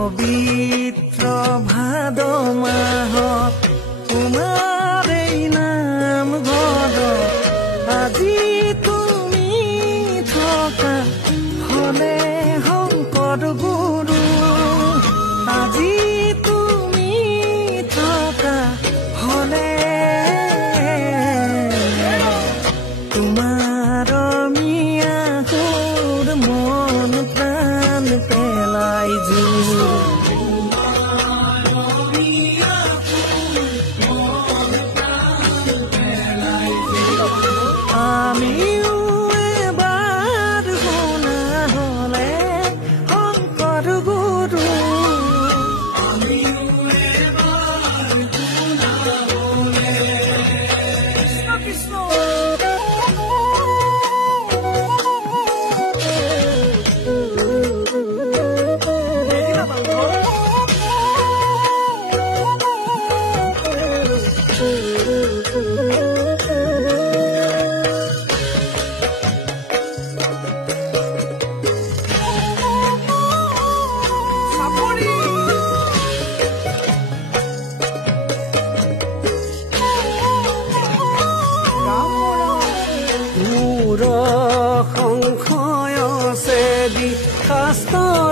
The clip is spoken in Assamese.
পবিত্ৰ ভাদ মাহত তোমাৰেই নাম ঘৰত আজি তুমি থকা হলে শংকৰ গুৰু আজি তুমি থকা হলে তোমাৰ মিয়া সুৰ মন প্ৰাণ পেলাই জোৰ আমিও এবাৰ শুনা হলে শংকৰ গুৰু কৃষ্ণ শংখয়ছে দি শাস্ত্ৰ